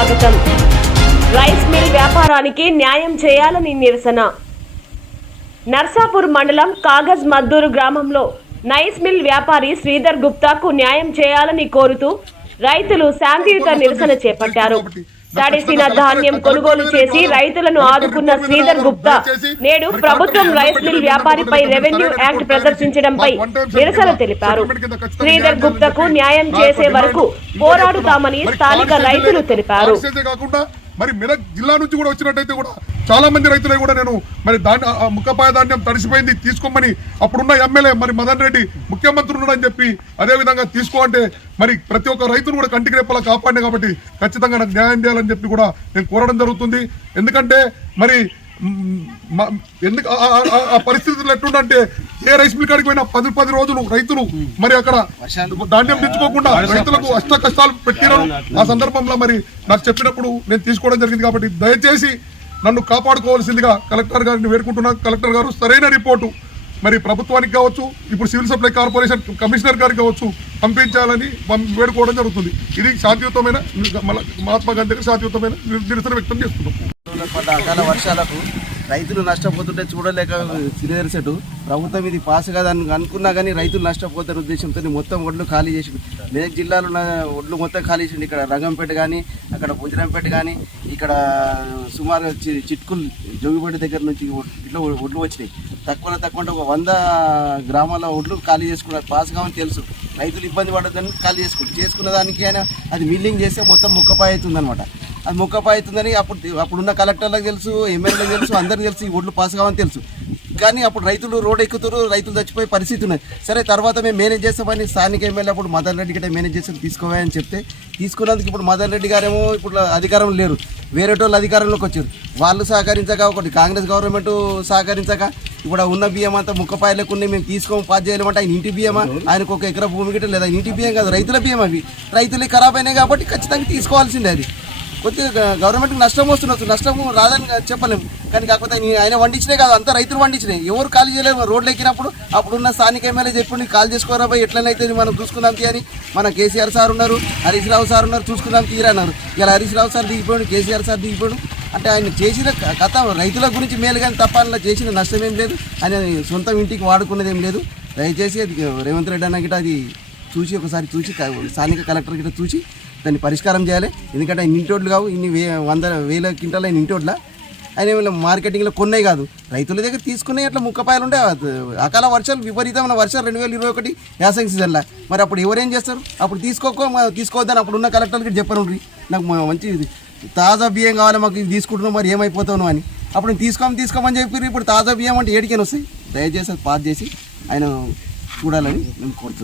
ఉచితం rice mill వ్యాపారానికి న్యాయం చేయాలని నిరసన. నర్సాపూర్ మండలం కాగజ్ మద్దూరు గ్రామంలో నైస్ మిల్ వ్యాపారి శ్రీధర్ గుప్తాకు న్యాయం చేయాలని కోరుతూ రైతులు శాంతియుత నిరసన చేపట్టారు. తడిసిన ధాన్యం కొనుగోలు చేసి రైతులను ఆదుకున్న శ్రీధర్ గుప్తా నేడు ప్రభుత్వం రైస్ మిల్ వ్యాపారిపై రెవెన్యూ యాక్ట్ ప్రదర్శించడంపై నిరసన తెలిపారు. శ్రీధర్ గుప్తకు న్యాయం చేసే వరకు పోరాడుతామని స్థానిక రైతులు తెలిపారు. మరి మెదక్ జిల్లా నుంచి కూడా వచ్చినట్టయితే కూడా చాలా మంది రైతులే కూడా నేను మరి ధాన్య ఆ ముక్కపాయ ధాన్యం తడిసిపోయింది తీసుకోమని అప్పుడున్న ఎమ్మెల్యే మరి మదన్ రెడ్డి ముఖ్యమంత్రి ఉన్నాడని చెప్పి అదే విధంగా తీసుకో అంటే మరి ప్రతి ఒక్క రైతును కూడా కంటికి రేపలా కాపాడినా కాబట్టి ఖచ్చితంగా నాకు న్యాయం చేయాలని చెప్పి కూడా నేను కోరడం జరుగుతుంది. ఎందుకంటే మరి ఎందుకు ఆ- పరిస్థితులు ఎట్లుందంటే ఏ రైస్ మిల్ కాడికి పోయినా పది పది రోజులు రైతులు మరి అక్కడ ధాన్యం తెచ్చుకోకుండా రైతులకు అష్ట కష్టాలు పెట్టినారు ఆ సందర్భంలో మరి నాకు చెప్పినప్పుడు నేను తీసుకోవడం జరిగింది కాబట్టి దయచేసి నన్ను కాపాడుకోవాల్సిందిగా కలెక్టర్ గారిని వేడుకుంటున్నా. కలెక్టర్ గారు సరైన రిపోర్టు. మరి ప్రభుత్వానికి కావచ్చు ఇప్పుడు సివిల్ సప్లై కార్పొరేషన్ కమిషనర్ గారికి కావచ్చు పంపించాలని వేడుకోవడం జరుగుతుంది. ఇది శాంతియుతమైన మహాత్మా గాంధీ శాంతియుతమైన నిరసన వ్యక్తం చేస్తున్నాం. పడ్డ అకాల వర్షాలకు రైతులు నష్టపోతుంటే చూడలేక సిరిదెరిసెటు ప్రభుత్వం ఇది పాస్ కాదని అనుకున్నా కానీ రైతులు నష్టపోతారు ఉద్దేశంతో మొత్తం ఒడ్లు ఖాళీ చేసి మెదక్ జిల్లాలో ఉన్న ఒడ్లు మొత్తం ఖాళీ చేసిండు ఇక్కడ రంగంపేట కానీ అక్కడ భుజరంపేట కానీ ఇక్కడ సుమారు చిట్కులు జోగిపేట దగ్గర నుంచి ఇట్లా ఒడ్లు వచ్చినాయి. తక్కువ తక్కువ ఒక వంద గ్రామాల ఒడ్లు ఖాళీ చేసుకున్నారు. పాస్ కావని తెలుసు. రైతులు ఇబ్బంది పడద్దని ఖాళీ చేసుకుంటారు చేసుకున్న దానికి ఆయన అది మిల్లింగ్ చేస్తే మొత్తం ముక్కపాయ అవుతుందనమాట అది ముక్కపాయ అవుతుందని అప్పుడు అప్పుడున్న కలెక్టర్లకు తెలుసు ఎమ్మెల్యేలకు తెలుసు అందరికి తెలుసు ఈ ఓట్లు పాస్ కావని తెలుసు. కానీ అప్పుడు రైతులు రోడ్ ఎక్కుతారు రైతులు చచ్చిపోయే పరిస్థితి ఉన్నది. సరే తర్వాత మేము మేనేజ్ చేస్తామని స్థానిక ఎమ్మెల్యే అప్పుడు మదన్ రెడ్డి గట్ట మేనేజ్ చేసి తీసుకోవాలని చెప్తే తీసుకున్నందుకు ఇప్పుడు మదన్ రెడ్డి గారేమో ఇప్పుడు అధికారం లేరు. వేరే వాళ్ళు అధికారంలోకి వచ్చారు. వాళ్ళు సహకరించక ఒకటి కాంగ్రెస్ గవర్నమెంట్ సహకరించక ఇప్పుడు ఉన్న బియ్యం అంతా ముక్కపాయలకు ఉన్నాయి మేము తీసుకోము పాస్ చేయలేమంటే ఆయన ఇంటి బియ్యమా? ఆయనకు ఒక ఎకరా భూమి గిట్ట లేదా. ఇంటి బియ్యం కాదు రైతుల బియ్యం అవి. రైతులే ఖరాబ్ అయినాయి కాబట్టి ఖచ్చితంగా తీసుకోవాల్సిందే అది. కొద్దిగా గవర్నమెంట్కి నష్టం వస్తున్నట్టు నష్టం రాదని చెప్పలేము. కానీ కాకపోతే ఆయన వండించినాయి కాదు అంతా రైతులు వండించినాయి ఎవరు ఖాళీ చేయలేము రోడ్లు ఎక్కినప్పుడు అప్పుడున్న స్థానిక ఎమ్మెల్యే చెప్పుడు కాల్ చేసుకోరా పోయి ఎట్లనైతే మనం చూసుకుందాం తీ అని. మన కేసీఆర్ సార్ ఉన్నారు హరీష్ రావు సార్ ఉన్నారు చూసుకుందాం తీరన్నారు ఇలా హరీష్ రావు సార్ దిగిపోయాడు కేసీఆర్ సార్ దిగిపోయాడు. అంటే ఆయన చేసిన కథ రైతుల గురించి మేలు కానీ తప్ప అందులో చేసిన నష్టం ఏం లేదు. ఆయన సొంత ఇంటికి వాడుకున్నది ఏం లేదు. దయచేసి అది రేవంత్ రెడ్డి అన్న గిట్ట అది చూసి ఒకసారి చూసి స్థానిక కలెక్టర్ గిట్ట చూసి దాన్ని పరిష్కారం చేయాలి. ఎందుకంటే ఆయన ఇంటోడ్లు కావు ఇన్ని వే వంద వేల క్వింటాల ఆయన ఇంటోడ్ల. ఆయన ఏమైనా మార్కెటింగ్లో కొన్నాయి కాదు. రైతుల దగ్గర తీసుకునే అట్లా ముక్కపాయలు ఉండే అకాల వర్షాలు విపరీతమైన వర్షాలు రెండు వేల ఇరవై ఒకటి యాసంగి సీజన్లో. మరి అప్పుడు ఎవరేం చేస్తారు? అప్పుడు తీసుకోకో తీసుకోవద్దని అప్పుడు ఉన్న కలెక్టర్కి చెప్పను నాకు మంచి తాజా బియ్యం కావాలి మాకు ఇది తీసుకుంటున్నాం మరి ఏమైపోతావు అని. అప్పుడు నేను తీసుకోమని తీసుకోమని చెప్పి ఇప్పుడు తాజా బియ్యం అంటే ఏడికని వస్తాయి. దయచేసి అది పాస్ చేసి ఆయన చూడాలని నేను కోరుతున్నాం.